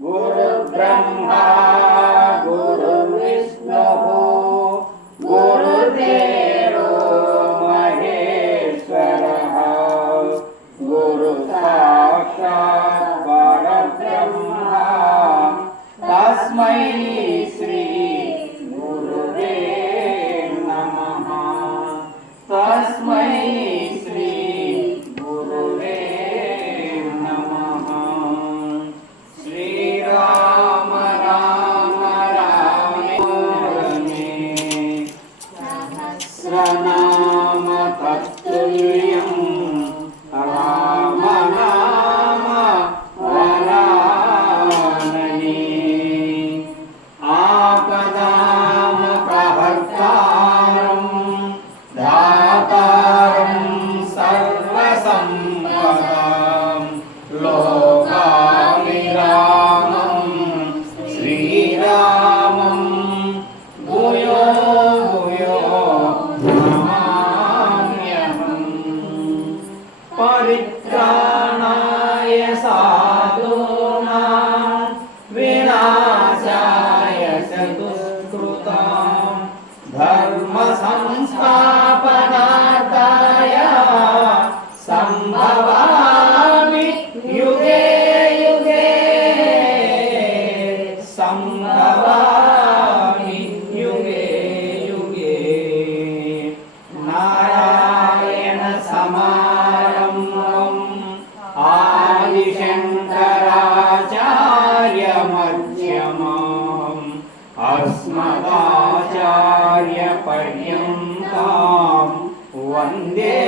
गुरुर्ब्रह्मा गुरुर्विष्णुः गुरुर्देवो महेश्वरः गुरुसाक्षात् परब्रह्मा तस्मै श्री गुरुवे नमः। तस्मै श्री गुरुवे नमः। श्रीराम राम रामे सहस्रनाम तत्तुल्यं राम नाम वरानने। आपदामपहर्तारं दातारं सर्वसम्पदां लोकाभिरामं श्रीरामं भूयो भूयो नमाम्यहम्। परित्राणाय साधूनां विनाशाय च दुष्कृतां धर्मसंस्थापनार्थाय सम्भवामि युगे युगे। सम्भवामि युगे युगे। नारायण समारम्भम् आदिशङ्कराचार्य मध्यमाम् अस्मदाचार्य पर्यन्तां वन्दे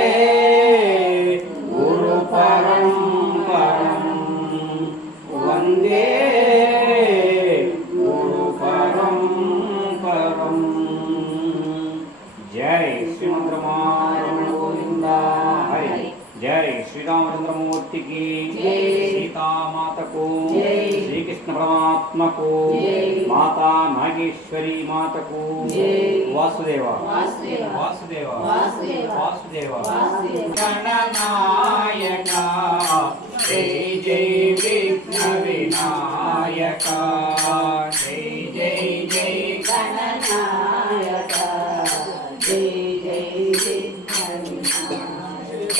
गुरुपरम्परां। वन्दे गुरुपरम्परां। जय श्रीमद्रमारमण गोविंद हरि। जय श्री रामचंद्रमूर्ति की जय। सीता माता को जय। श्री कृष्ण परमात्मा को जय। माता नागेश्वरी माता को जय। वासुदेव वासुदेव वासुदेव वासुदेव गणनायक जय जय विघ्न विनायक जय जय जय गणनायक जय जय विघ्न विनायक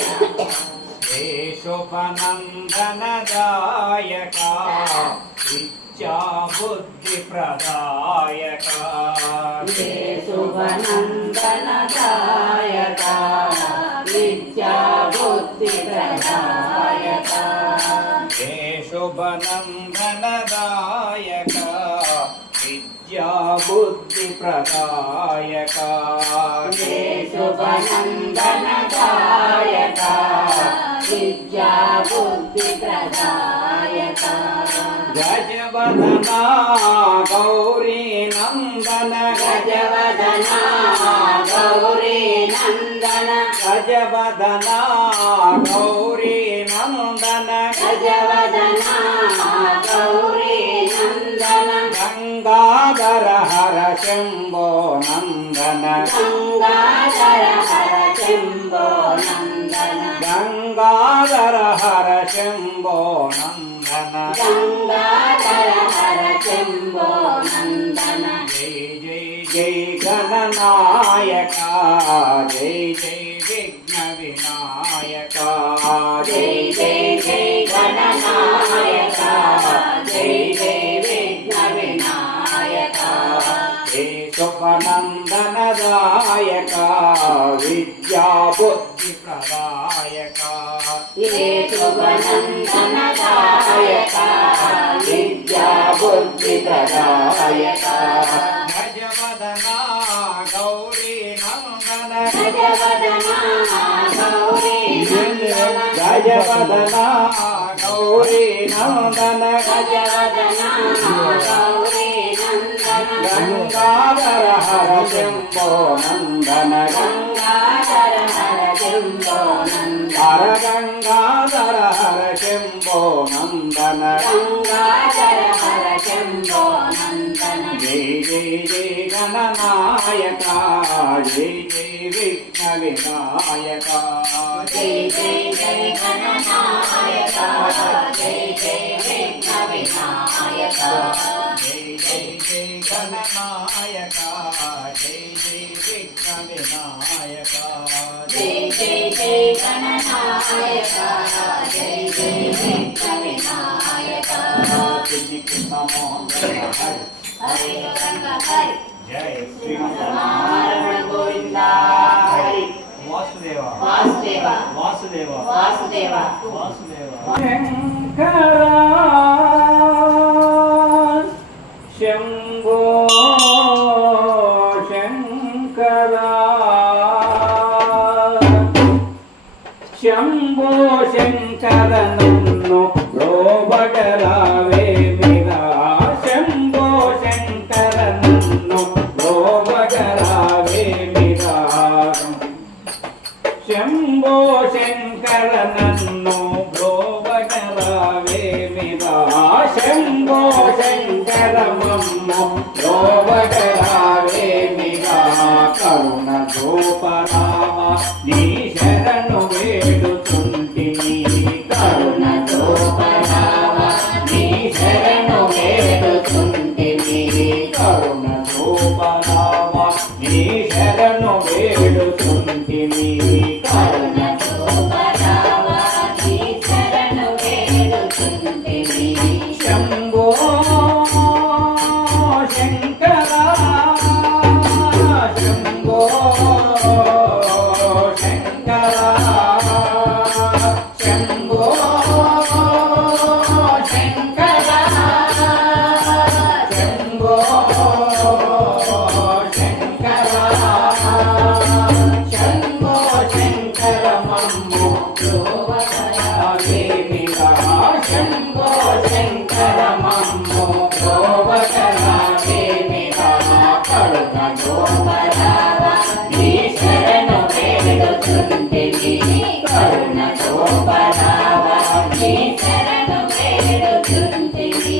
हे शुभनन्दनदायक विद्या बुद्धिप्रदायक हे शुभनन्दनदायक विद्या बुद्धिप्रदायक हे शुभनन्दनदायक विद्या बुद्धिप्रदायक हे शुभनन्दनदायक विद्या बुद्धिप्रदायक गजवदना गौरी नन्दन गजवदना गौरी नन्दन गजवदना गौरी नन्दन गजवदना गौरी नन्दन गंगाधर हर शंभो नंदन गंगाधर हर शंभो नन्दन गंगाधर हर शंभो नंदन गंगाधर हर शंभो नन्दन जय जय जय गणनायक जय जय विघ्न विनायक जय जय जय गणनायक जय जय विघ्न विनायक हे शुभनन्दनदायक विद्या बुद्धिप्रदायक हे शुभनन्दनदायक विद्या बुद्धिप्रदायक गजवदना गौरी नन्दन गजवदना गौरी नन्दन गजवदना गौरी नन्दन गजवदना गौरी नन्दन गंगाधर हर शंभो नंदन गंगाधर हर शंभो नन्दन हर गंगाधर हर शंभो नंदन गंगाधर हर शंभो नन्दन जय జై జై గణనాయక జై జై విఘ్న వినాయక జై జై జై గణనాయక జై జై విఘ్న వినాయక జై జై జై గణనాయక జై జై విఘ్న వినాయక జై జై జై గణనాయక జై జై విఘ్న వినాయక హరి రంగ హరి జై శ్రీమంత నారాయణ గోవింద హరి వాసుదేవ వాసుదేవ వాసుదేవ వాసుదేవ వాసుదేవ శంభో శంకర శంభో శంకర నన్ను లోబడరావే మీరా శంభో శంకర నన్ను లోబడరావే మీరా శంభో శంకర నన్ను లోబడరావే మీరా శంభో శంకర మమ్ము లోబడరావే మీరా కరుణ గోపరామ నీ శరణు వేడుతుంటిని కరుణ గోపరామ నీ శరణు వేడుతుంటిని కరుణ గోపరామ నీ శరణు వేడుతుంటిని కరుణ గోపరామ నీ శరణు వేడుతుంటిని శంభో శంకర శంభో శంకర శంభో శంకర శంభో శంకర శంభో శంకర మమ్ము లోబడరావేమిరా శంభో శంకర మమ్ము లోబడరావేమిరా కరుణ గోపరామ నీ శరణు వేడుతుంటిని కరుణ గోపరామ నీ శరణు వేడుతుంటిని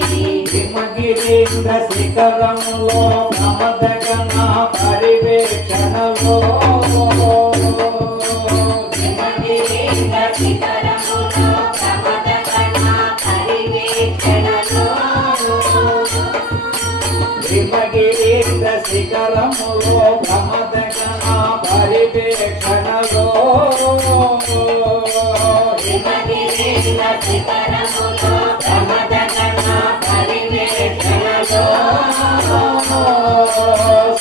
హిమగిరీంద్ర శిఖరంలో ప్రమదగణ పరివేక్షణలో హిమగిరీంద్ర శిఖరములో ప్రమదగణ పరివేక్షణలో హిమగిరీంద్ర శిఖరములో ప్రమదగణ పరివేక్షణలో హిమగిరీంద్ర శిఖరములో ప్రమదగణ పరివేక్షణలో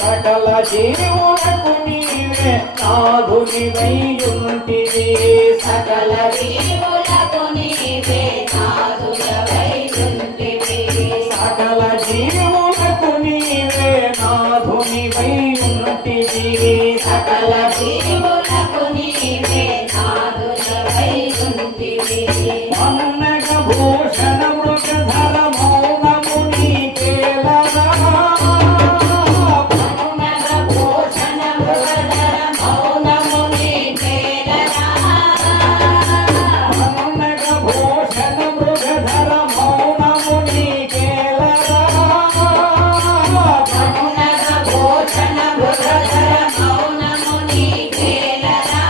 సకల జీవులకు నీవే నాథునివై ఉంటివి సకల జీవులకు నీవే నాథుడవై ఉంటివి సకల జీవులకు నీవే నాథునివై ఉంటివి సకల జీవులకు నీవే నాథుడవై ఉంటివి మన్నగ భూషణ మృగధర మౌనము నీకేలరా మౌనగ భూషణ మృగధర మౌనము నీకేలరా మన్నగ భూషణ మృగధర మౌనము నీకేలరా మౌనగ భూషణ మృగధర మౌనము నీకేలరా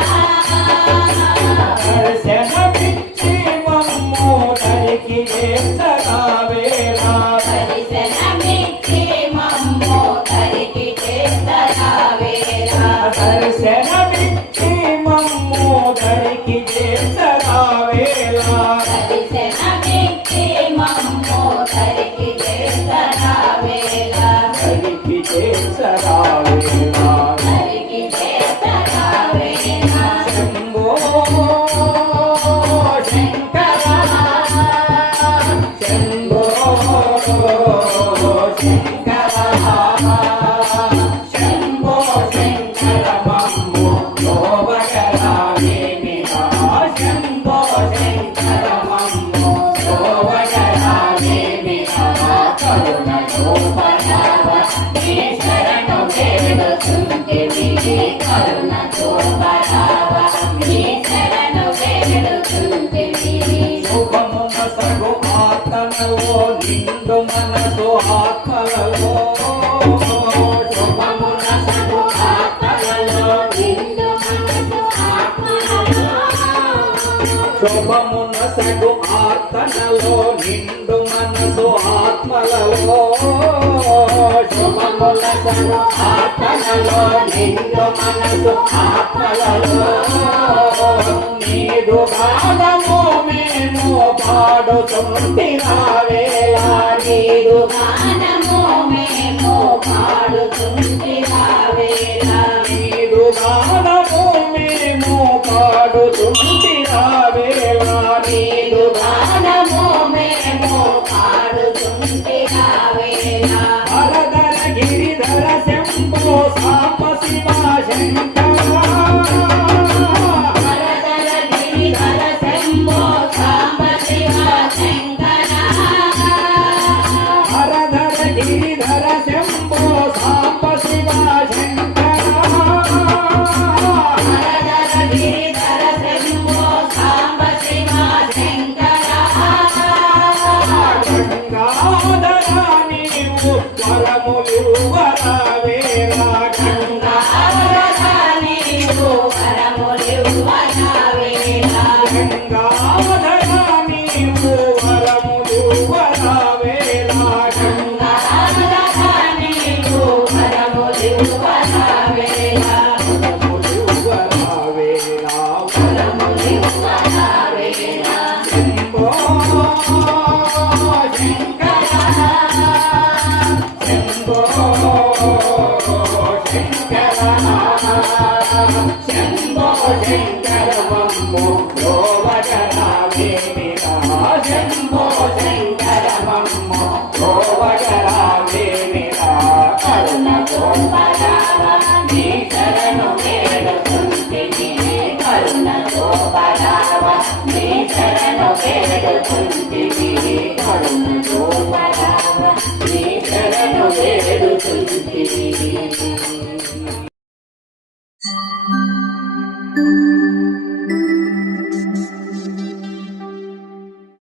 దర్శనమిచ్చి మమ్ము దరికి చేసరావేలా దర్శనమిచ్చి మమ్ము ధరికి చేస్తరావేలా దర్శనమిచ్చి మమ్ము దరికి చేసరావేలా దర్శనమిచ్చి మమ్ము ధరికి చేస్తరావేలా దరికి చేసరావేలా ధరికి చేస్తరావేలా శంభో శంకర శంభో శంకర శంభో శంకర మమ్ము లోబడరావేమిరా శంభో శంకర మమ్ము లోబడరావేమిరా కరుణ గోపరామ నీ శరణు వేడుతుంటివి కరుణ గోపరామ నీ శరణు వేడుతుంటివి శుభమున సగు ఆత్మలో నిండు మనసు ఆత్మలలో శుభమున సగు ఆర్తనలో నిండు మనసు ఆత్మలలో శుభమున సగు ఆర్తనలో నిండు మనసు ఆత్మలలో నీదు గానము మేము పాడుతుంటిరావేలా నీదు గానము మేము పాడుతుంటిరావేలా నీదు గానము మేము పాడుతుంటిరావేలా నీదు గానము మేము పాడుతుంటిరావేలా హరధర గిరిధర శంభో సాంబ శివ శంకర హరధర గిరిధర శంభో సాంబ శివ శంకర హరధర గిరిధర శంభో సాంబ శివ శంకర హరధర గిరిధర శంభో సాంబ శివ శంకర గంగాధర నీవు వరములివ్వరావేలా గంగాధర నీవు వరములివ్వరావేలా గంగాధర నీవు వరములివ్వరావేలా గంగాధర నీవు వరములివ్వరావేలా వరములివ్వరావేలా వరములివ్వరావేలా శంభో శంకర శంభో శంకర శంభో శంకర మమ్మో గోవగరావేమిరా శంభో శంకర మమ్మో గోవగరావేమిరా కరుణ గోపరావా నీ శరణు వేడుకుంటిని కరుణ గోపరావా నీ శరణు వేడుకుంటిని కరుణ గోపరావా నీ